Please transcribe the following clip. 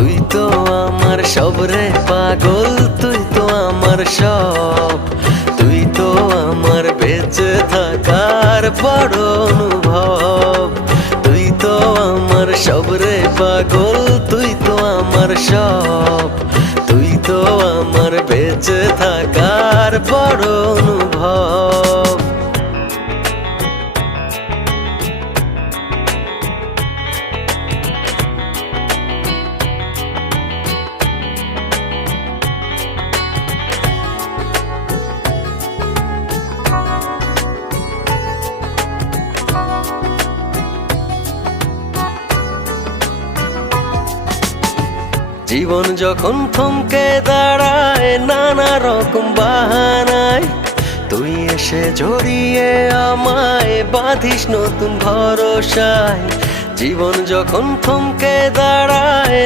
তুই তো আমার সব রে পাগল, তুই তো আমার সব, তুই তো আমার বেঁচে থাকার বড় অনুভব। তুই তো আমার সব রে পাগল, তুই তো আমার সব, তুই তো আমার বেঁচে থাকার বড় অনুভব। জীবন যখন থমকে দাঁড়ায় নানা রকম বাহানায়, তুই এসে জড়িয়ে আমায় বাঁধিস নতুন ভরসায়। জীবন যখন থমকে দাঁড়ায়